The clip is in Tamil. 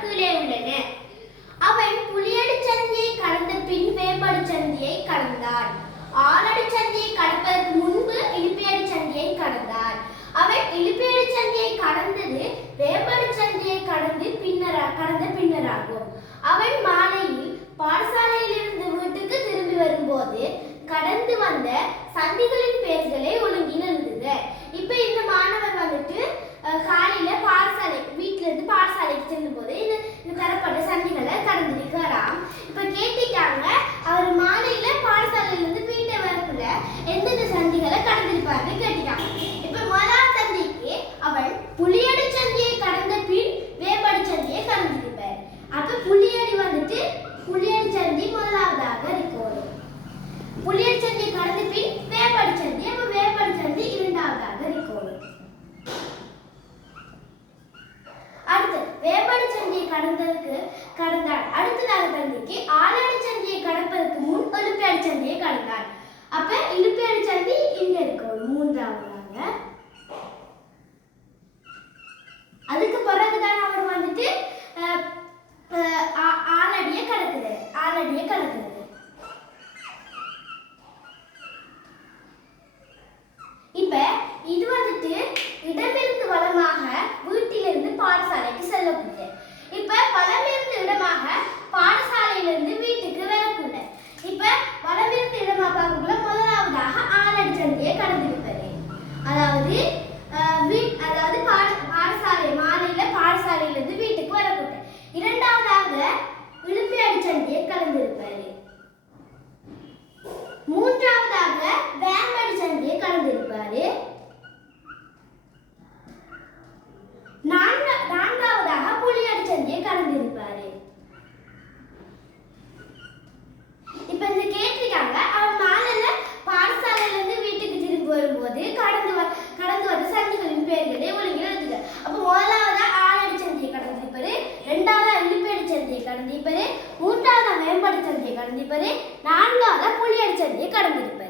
கீழே உள்ளன. அவன் புலியடி சந்தியை கடந்த பின் வேம்படி சந்தியை கடந்தான். ஆலடி சந்தியை கடப்பதற்கு முன்பு இலிப்பியடி சந்தியை கடந்தான். அவன் இலிப்பியடி சந்தியை கடந்தது வேம்படி சந்தியை கடந்த பின்னராகும். அவன் மாலையில் பாடசாலையிலிருந்து வீட்டுக்கு திரும்பி வரும்போது கடந்து வந்த சந்திகளின் பெயர்களை ஒழுங்கில் எழுதுக. இப்ப இந்த மாணவர் வந்துட்டு காலையில வீட்டுல இருந்து பாடசாலைக்கு செல்லும் போது இந்த தரப்பட்ட சந்திகளை கடந்திருக்கிறாராம். இப்ப கேட்டுட்டாங்க, அவர் மாலையில பாடசாலையில இருந்து வீட்டை வரக்குள்ள எந்தெந்த சந்திகளை கடந்திருப்பாருன்னு கேட்டுட்டாங்க. இப்ப முதலாவது சந்திக்கு அவன் புலியடி சந்தியை கடந்த பின் வேம்படி சந்தியை கடந்திருப்பார். அப்ப புலியடி சந்தி முதலாவதாக இருக்கணும். புலியடி சந்தியை கடந்த பின் வேம்படி சந்தி, அப்ப வேம்படி சந்தி இரண்டாவதாக இருக்கணும். அடுத்து வேம்படி சந்தியை கடந்தார். அடுத்ததாக தந்திக்கு ஆலடி சந்தியை கடப்பதற்கு முன் இலுப்பியடி சந்தியை கடந்தார். அப்ப இலுப்பியடி சந்தி இங்க இருக்கணும் மூன்றாவதாக. அதுக்கு பிறகுதான் அவர் வந்துட்டு ஆலடியை கடக்குது. இப்ப இது வந்துட்டு இடமிருந்து வலமாக வீட்டிலிருந்து பாடசாலைக்கு செல்லக்கூடிய. இப்ப வலமிருந்து இடமாக பாடசாலையிலிருந்து வீட்டுக்கு வரக்கூட. இப்ப வலமிருந்து இடமாக பார்க்கக்குள்ள முதலாவதாக ஆலடி சந்தியை கடந்திருப்பது. அதாவது பாடசாலை மாலையில பாடசாலையிலிருந்து வீட்டுக்கு வரக்கூட. இரண்டாவதாக இலுப்பியடி சந்தியை கடந்திருப்பாரு. மூன்றாவதாக வேம்படி சந்தியை கடந்திருப்பாரு. நான்காவதாக புலியடி சந்தியை கடந்திருப்பாரு. இப்ப இந்த கேட்டிருக்காங்க, அவர் மாலையில பாடசாலையில இருந்து வீட்டுக்கு திரும்பி வரும்போது கடந்து வந்த சந்திகளின் பெயர்களை ஒழுங்கில் எழுதுக. அப்ப முதலாவதா ஆலடி சந்தியை கடந்திருப்பாரு, இரண்டாவதா இலுப்பியடி சந்தியை கடந்திருப்பாரு, மூன்றாவதா வேம்படி சந்தியை கடந்திருப்பாரு, நான்காவதா புலியடி சந்தியை கடந்திருப்பாரு.